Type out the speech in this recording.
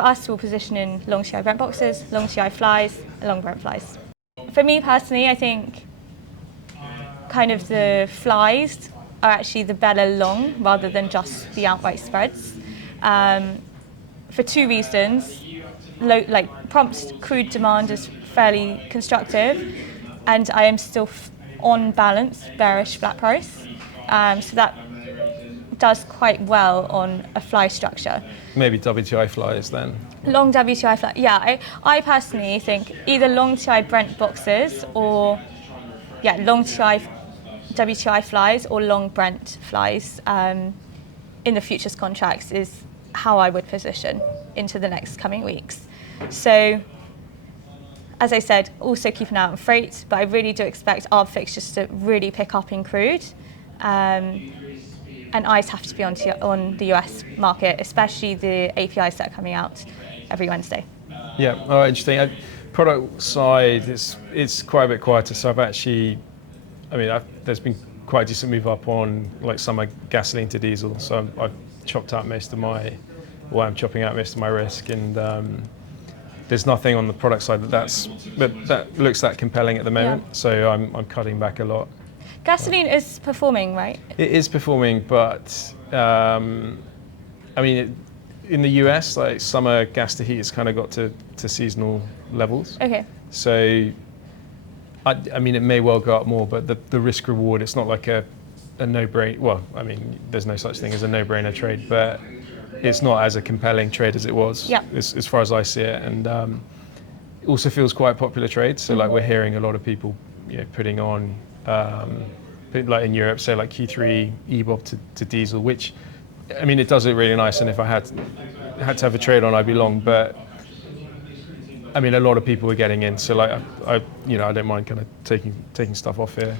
for us, we'll position in long TI Brent boxes, long TI flies, and long Brent flies. For me personally, I think kind of the flies are actually the better long rather than just the outright spreads. For two reasons. Prompt crude demand is fairly constructive, and I am still on balance bearish flat price. So that does quite well on a fly structure. Maybe WTI flies then. Long WTI fly, yeah. I personally think either long TI Brent boxes or long TI WTI flies or long Brent flies in the futures contracts is how I would position into the next coming weeks. So, as I said, also keep an eye on freight, but I really do expect arb fixtures to really pick up in crude. And eyes have to be on the US market, especially the APIs that are coming out every Wednesday. Yeah, oh, interesting. Product side, it's quite a bit quieter. So there's been quite a decent move up on like summer gasoline to diesel. So I've chopped out most of I'm chopping out most of my risk, and there's nothing on the product side that looks that compelling at the moment. Yeah. So I'm cutting back a lot. Gasoline is performing, right? It is performing, but in the US, like summer gas to heat has kind of got to seasonal levels. Okay. So, it may well go up more, but the risk reward, it's not like a no-brainer. Well, there's no such thing as a no-brainer trade, but it's not as a compelling trade as it was, as far as I see it. And it also feels quite a popular trade. So like we're hearing a lot of people putting on, like in Europe, say like Q3 EBOB to diesel, which, it does look really nice. And if I had to have a trade on, I'd be long. But a lot of people are getting in. So like I don't mind kind of taking stuff off here.